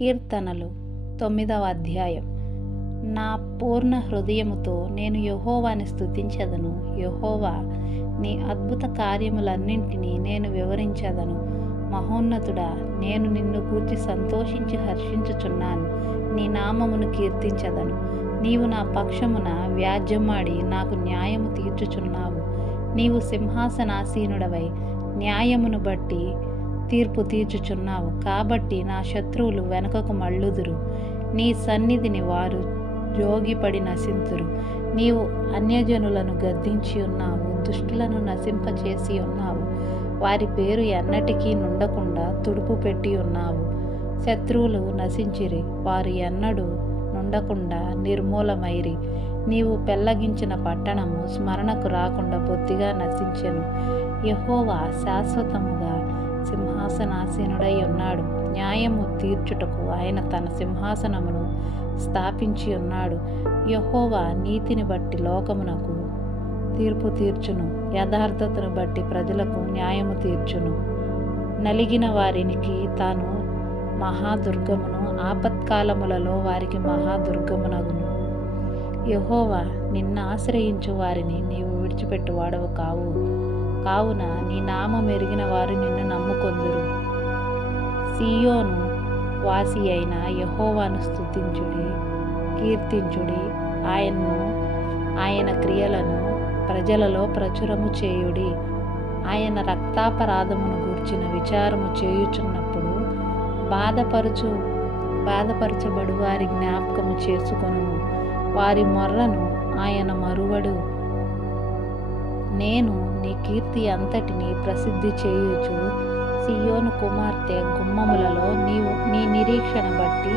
కీర్తనలు 9వ అధ్యాయం. నా పూర్ణ హృదయముతో నేను యెహోవాని స్తుతించెదను. యెహోవా, నీ అద్భుత కార్యములన్నింటినీ నేను వివరించెదను. మహోన్నతుడా, నేను నిన్ను గూర్చి సంతోషించి హర్షించుచున్నాను. నీ నామమును కీర్తించెదను. నీవు నా పక్షమున వ్యాజ్యమాడి నాకు న్యాయము తీర్చుచున్నావు. నీవు సింహాసనాసీనుడవై న్యాయమును బట్టి తీర్పు తీర్చుచున్నావు. కాబట్టి నా శత్రువులు వెనుకకు మళ్ళుదురు. నీ సన్నిధిని వారు జోగిపడి నశింతురు. నీవు అన్యజనులను గద్దించి ఉన్నావు, దుష్టులను నశింపచేసి ఉన్నావు. వారి పేరు ఎన్నటికీ నుండకుండా తుడుపు పెట్టి ఉన్నావు. శత్రువులు నశించిరి, వారు ఎన్నడూ నుండకుండా నిర్మూలమైరి. నీవు పెళ్లగించిన పట్టణము స్మరణకు రాకుండా బొత్తిగా నశించెను. యెహోవా శాశ్వతముగా సింహాసనాసీనుడై ఉన్నాడు. న్యాయము తీర్చుటకు ఆయన తన సింహాసనమును స్థాపించి ఉన్నాడు. యెహోవా నీతిని బట్టి లోకమునకు తీర్పు తీర్చును. యథార్థతను బట్టి ప్రజలకు న్యాయము తీర్చును. నలిగిన వారికి తాను మహాదుర్గమును, ఆపత్కాలములలో వారికి మహాదుర్గమునగును. యెహోవా, నిన్ను ఆశ్రయించు వారిని నీవు విడిచిపెట్టువాడవు కావు. కావున నీ నామం ఎరిగిన వారు నిన్ను నమ్ముకొందురు. సీయోను వాసి అయిన యెహోవాను స్తుతించుడి, కీర్తించుడి. ఆయన క్రియలను ప్రజలలో ప్రచురము చేయుడి. ఆయన రక్తాపరాధమును గూర్చిన విచారము చేయుచున్నప్పుడు బాధపరచబడు వారి జ్ఞాపకము చేసుకొనును. వారి మొర్రను ఆయన మరువడు. నేను నీ కీర్తి అంతటిని ప్రసిద్ధి చేయుచు సీయోను కుమార్తె గుమ్మములలో నీవు నీ నిరీక్షణ బట్టి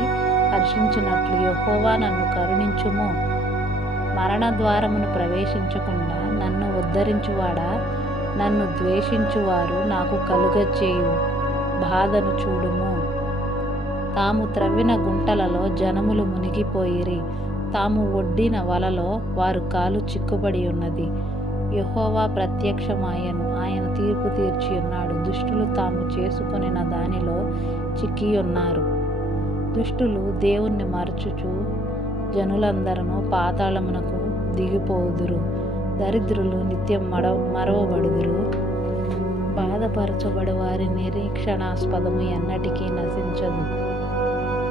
హర్షించున్నట్లు యెహోవా నన్ను కరుణించుము. మరణ ద్వారమును ప్రవేశించకుండా నన్ను ఉద్ధరించువాడా, నన్ను ద్వేషించువారు నాకు కలుగచేయు బాధను చూడుము. తాము త్రవ్విన గుంటలలో జనములు మునిగిపోయిరి. తాము ఒడ్డిన వలలో వారు కాలు చిక్కుబడి ఉన్నది. యెహోవా ప్రత్యక్షమాయను, ఆయన తీర్పు తీర్చి ఉన్నాడు. దుష్టులు తాము చేసుకొనిన దానిలో చిక్కి ఉన్నారు. దుష్టులు దేవుణ్ణి మరచుచు జనులందరూ పాతాళమునకు దిగిపోదురు. దరిద్రులు నిత్యం మరవబడుదురు. బాధపరచబడు వారి నిరీక్షణాస్పదము ఎన్నటికీ నశించదు.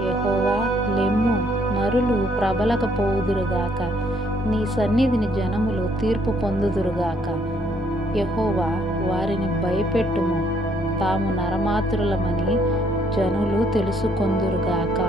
యెహోవా, లెమ్ము, నరులు ప్రబలకపోవుదురుగాక. నీ సన్నిధిని జనములు తీర్పు పొందుదురుగాక. యెహోవా, వారిని భయపెట్టుము. తాము నరమాత్రులమని జనులు తెలుసుకొందురుగాక.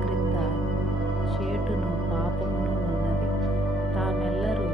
క్రింద చేటును పాపమును ఉన్నది. తామెల్లరూ